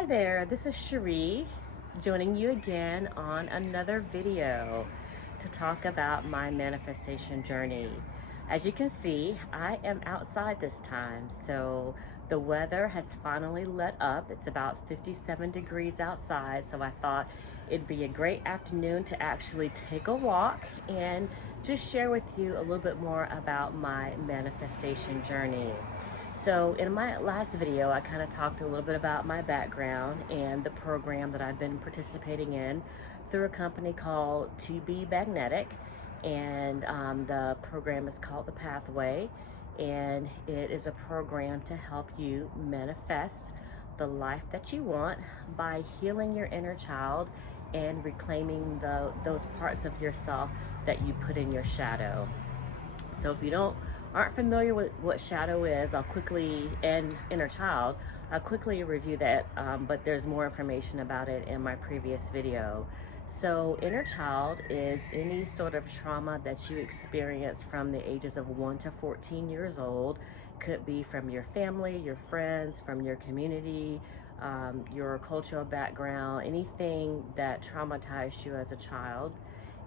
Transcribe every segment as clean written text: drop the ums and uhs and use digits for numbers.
Hi there, this is Cherie joining you again on another video to talk about my manifestation journey. As you can see, I am outside this time, so the weather has finally let up. It's about 57 degrees outside, so I thought it'd be a great afternoon to actually take a walk and just share with you a little bit more about my manifestation journey. So in my last video, I kind of talked a little bit about my background and the program that I've been participating in through a company called To Be Magnetic. And the program is called The Pathway. And it is a program to help you manifest the life that you want by healing your inner child and reclaiming those parts of yourself that you put in your shadow. So if you aren't familiar with what shadow is, and inner child, I'll quickly review that, but there's more information about it in my previous video. So inner child is any sort of trauma that you experience from the ages of 1 to 14 years old. Could be from your family, your friends, from your community, your cultural background, anything that traumatized you as a child.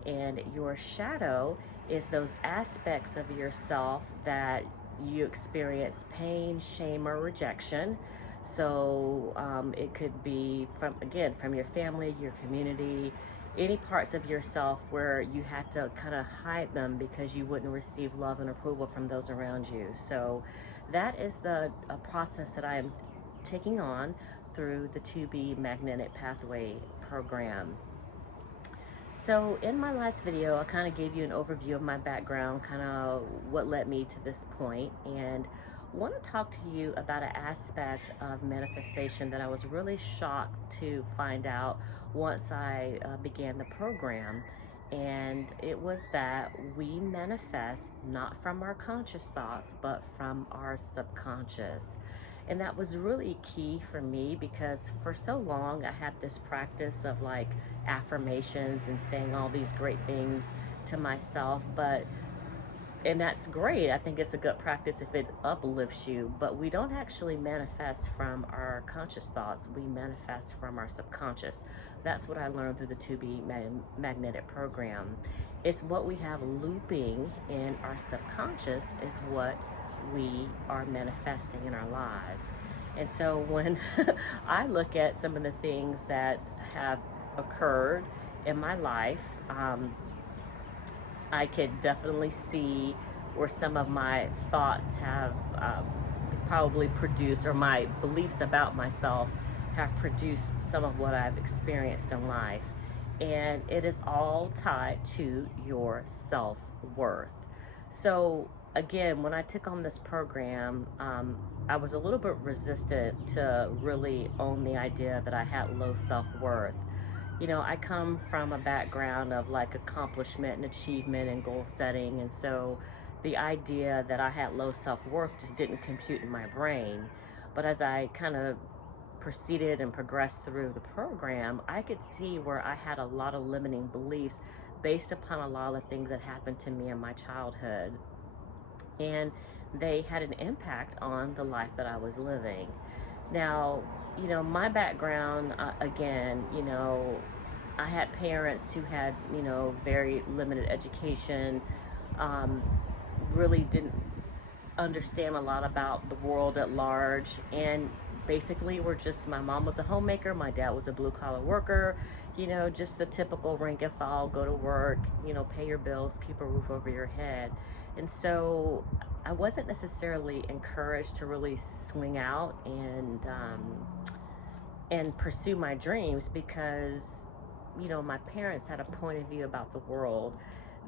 And your shadow is those aspects of yourself that you experience pain, shame, or rejection. So it could be from your family, your community, any parts of yourself where you had to kind of hide them because you wouldn't receive love and approval from those around you. So that is the process that I am taking on through the To Be Magnetic Pathway program. So in my last video, I kind of gave you an overview of my background, kind of what led me to this point, and want to talk to you about an aspect of manifestation that I was really shocked to find out once I began the program. And it was that we manifest not from our conscious thoughts, but from our subconscious. And that was really key for me because for so long I had this practice of like affirmations and saying all these great things to myself, and that's great. I think it's a good practice if it uplifts you, but we don't actually manifest from our conscious thoughts. We manifest from our subconscious. That's what I learned through the To Be Magnetic program. It's what we have looping in our subconscious is what we are manifesting in our lives. And so when I look at some of the things that have occurred in my life, I could definitely see where some of my thoughts have probably produced, or my beliefs about myself have produced some of what I've experienced in life. And it is all tied to your self-worth. So again, when I took on this program, I was a little bit resistant to really own the idea that I had low self-worth. You know, I come from a background of like accomplishment and achievement and goal setting, and so the idea that I had low self-worth just didn't compute in my brain. But as I kind of proceeded and progressed through the program, I could see where I had a lot of limiting beliefs based upon a lot of the things that happened to me in my childhood. And they had an impact on the life that I was living. Now, you know, my background, again, you know, I had parents who had, you know, very limited education, um, really didn't understand a lot about the world at large, and basically my mom was a homemaker, my dad was a blue collar worker, you know, just the typical rank and file, go to work, you know, pay your bills, keep a roof over your head. And so I wasn't necessarily encouraged to really swing out and pursue my dreams because, you know, my parents had a point of view about the world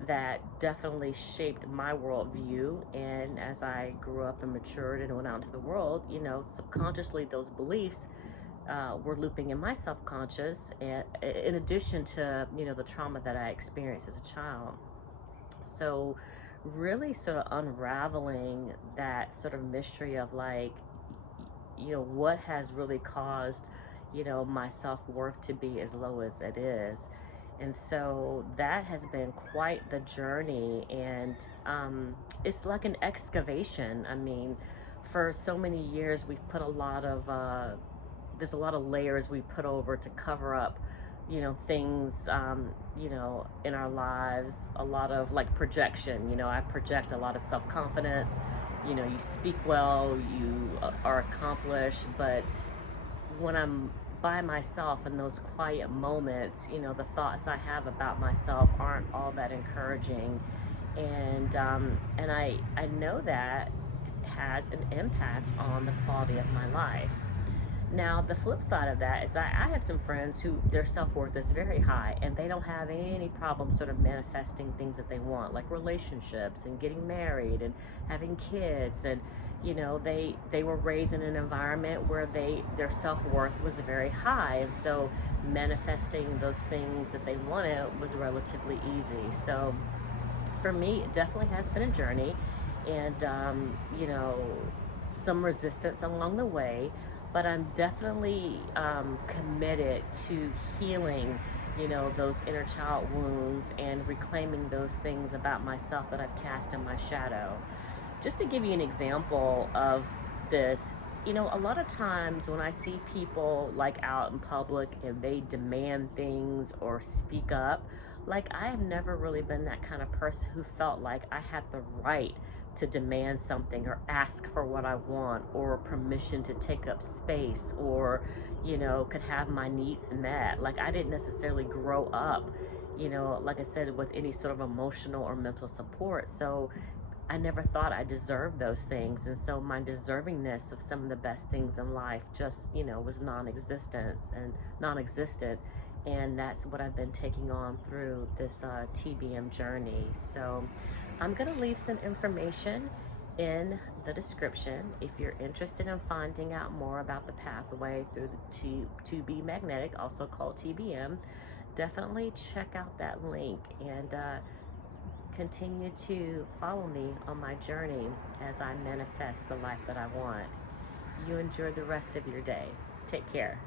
that definitely shaped my worldview. And as I grew up and matured and went out into the world, you know, subconsciously those beliefs were looping in my subconscious, in addition to, you know, the trauma that I experienced as a child. So really sort of unraveling that sort of mystery of like, you know, what has really caused, you know, my self-worth to be as low as it is. And so that has been quite the journey, and it's like an excavation. I mean, for so many years we've put a lot of there's a lot of layers we put over to cover up, things, in our lives. A lot of like projection. I project a lot of self-confidence. You speak well, you are accomplished, but when I'm by myself in those quiet moments, the thoughts I have about myself aren't all that encouraging, and I know that has an impact on the quality of my life. Now, the flip side of that is I have some friends who their self-worth is very high and they don't have any problem sort of manifesting things that they want, like relationships and getting married and having kids. And, they were raised in an environment where their self-worth was very high. And so manifesting those things that they wanted was relatively easy. So for me, it definitely has been a journey, and some resistance along the way, but I'm definitely committed to healing, those inner child wounds and reclaiming those things about myself that I've cast in my shadow. Just to give you an example of this, a lot of times when I see people like out in public and they demand things or speak up, like I have never really been that kind of person who felt like I had the right to demand something or ask for what I want or permission to take up space or, could have my needs met. Like I didn't necessarily grow up, like I said, with any sort of emotional or mental support. So I never thought I deserved those things. And so my deservingness of some of the best things in life just, was non-existent. And that's what I've been taking on through this TBM journey. So I'm going to leave some information in the description if you're interested in finding out more about the pathway through the to be magnetic, also called TBM. Definitely check out that link and continue to follow me on my journey as I manifest the life that I want. You enjoy the rest of your day. Take care.